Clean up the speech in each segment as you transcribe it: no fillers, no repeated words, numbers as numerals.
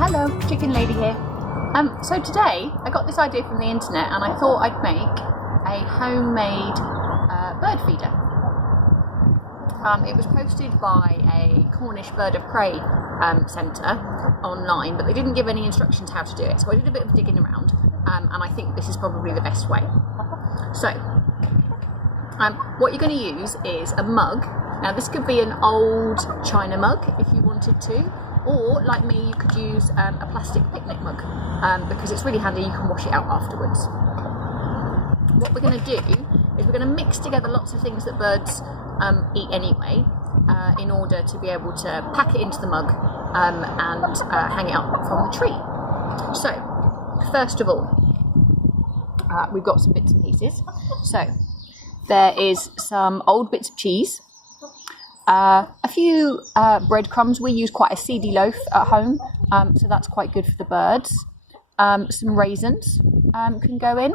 Hello, Chicken Lady here. So today I got this idea from the internet and I thought I'd make a homemade bird feeder. It was posted by a Cornish bird of prey centre online, but they didn't give any instructions how to do it. So I did a bit of digging around and I think this is probably the best way. So what you're going to use is a mug. Now this could be an old china mug if you wanted to, or like me you could use a plastic picnic mug because it's really handy, you can wash it out afterwards. What we're going to do is we're going to mix together lots of things that birds eat anyway in order to be able to pack it into the mug and hang it up from the tree. So first of all we've got some bits and pieces. So there is some old bits of cheese, a few breadcrumbs. We use quite a seedy loaf at home, so that's quite good for the birds. Some raisins can go in.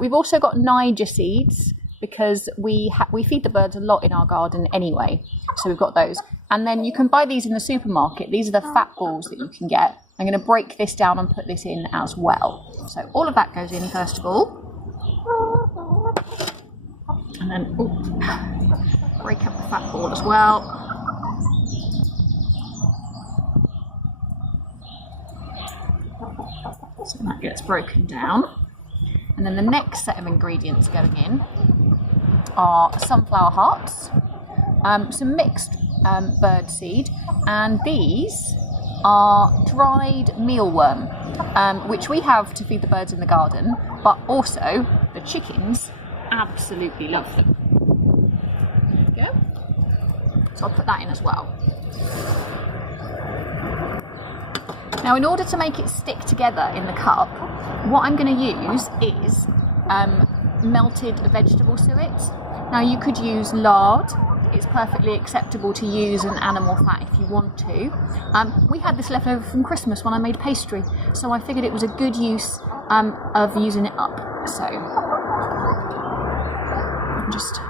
We've also got Niger seeds because we feed the birds a lot in our garden anyway, so we've got those. And then you can buy these in the supermarket. These are the fat balls that you can get. I'm going to break this down and put this in as well. So all of that goes in first of all. And then break up the fat ball as well. So that gets broken down. And then the next set of ingredients going in are sunflower hearts, some mixed bird seed, and these are dried mealworm, which we have to feed the birds in the garden, but also the chickens absolutely love them. There we go. So I'll put that in as well. Now in order to make it stick together in the cup, what I'm going to use is melted vegetable suet. Now you could use lard. It's perfectly acceptable to use an animal fat if you want to. We had this left over from Christmas when I made pastry, so I figured it was a good use of using it up. So just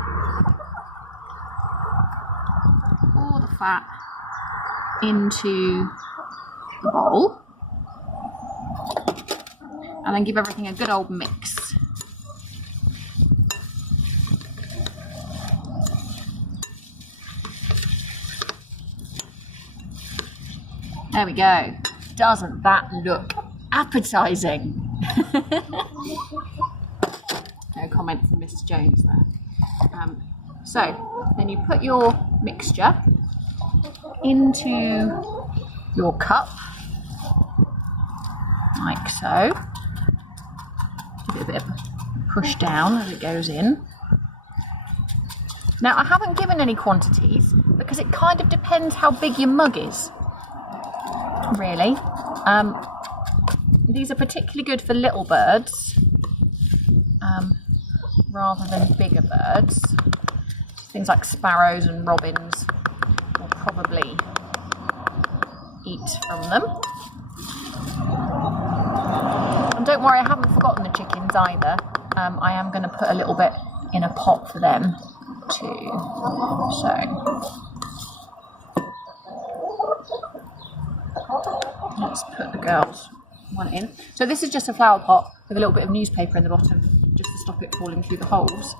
pour the fat into the bowl and then give everything a good old mix. There we go. Doesn't that look appetizing? No comment from Mr. Jones there. So then you put your mixture into your cup, like so. Give it a bit of a push down as it goes in. Now I haven't given any quantities because it kind of depends how big your mug is, really. These are particularly good for little birds rather than bigger birds. Things like sparrows and robins will probably eat from them. And don't worry, I haven't forgotten the chickens either. I am going to put a little bit in a pot for them too. So let's put the girls one in. So this is just a flower pot with a little bit of newspaper in the bottom just to stop it falling through the holes.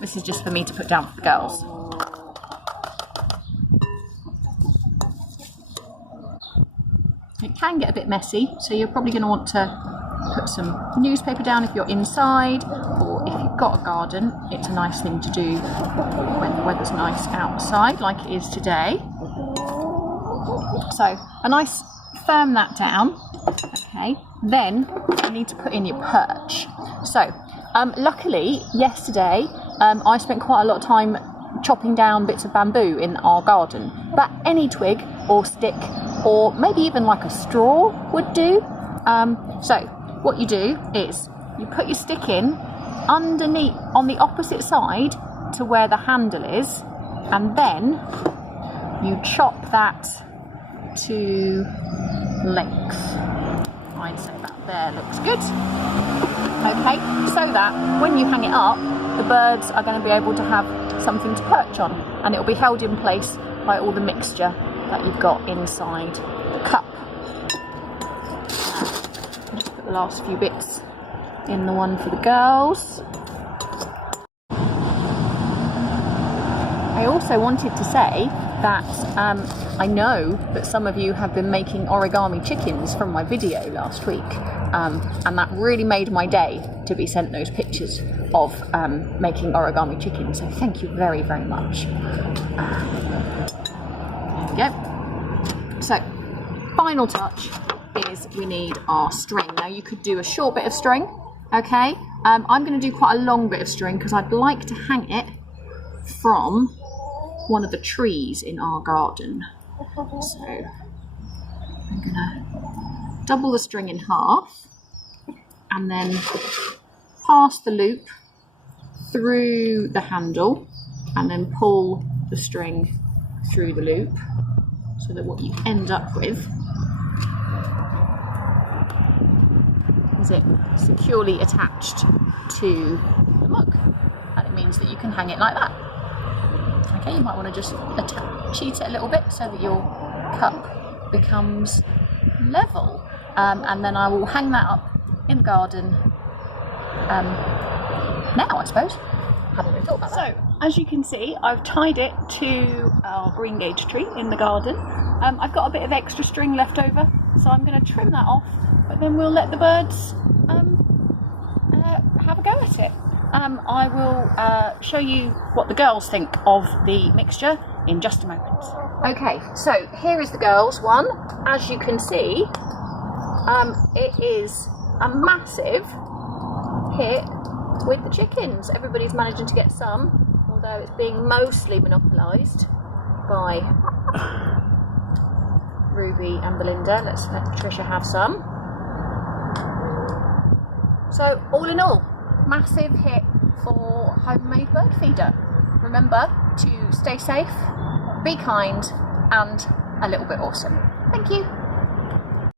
This is just for me to put down for the girls. It can get a bit messy, so you're probably going to want to put some newspaper down if you're inside, or if you've got a garden, it's a nice thing to do when the weather's nice outside, like it is today. So a nice firm that down. Okay, then you need to put in your perch. So luckily yesterday I spent quite a lot of time chopping down bits of bamboo in our garden, but any twig or stick or maybe even like a straw would do. So what you do is you put your stick in underneath on the opposite side to where the handle is, and then you chop that to length. I'd say that there looks good. Okay, so that when you hang it up, the birds are going to be able to have something to perch on, and it will be held in place by all the mixture that you've got inside the cup. Put the last few bits in the one for the girls. I also wanted to say that I know that some of you have been making origami chickens from my video last week, and that really made my day to be sent those pictures of making origami chickens, so thank you very, very much. There we go. So, final touch is we need our string. Now you could do a short bit of string, okay? I'm going to do quite a long bit of string because I'd like to hang it from one of the trees in our garden. So I'm going to double the string in half and then pass the loop through the handle and then pull the string through the loop, so that what you end up with is it securely attached to the mug, and it means that you can hang it like that. Okay, you might want to just cheat it a little bit so that your cup becomes level, and then I will hang that up in the garden now, I suppose. Haven't really thought about that. So, as you can see, I've tied it to our green gage tree in the garden. I've got a bit of extra string left over, so I'm going to trim that off, but then we'll let the birds have a go at it. I will show you what the girls think of the mixture in just a moment. Okay, so here is the girls one. As you can see, it is a massive hit with the chickens. Everybody's managing to get some, although it's being mostly monopolised by Ruby and Belinda. Let's let Trisha have some. So all in all, massive hit for homemade bird feeder. Remember to stay safe, be kind, and a little bit awesome. Thank you.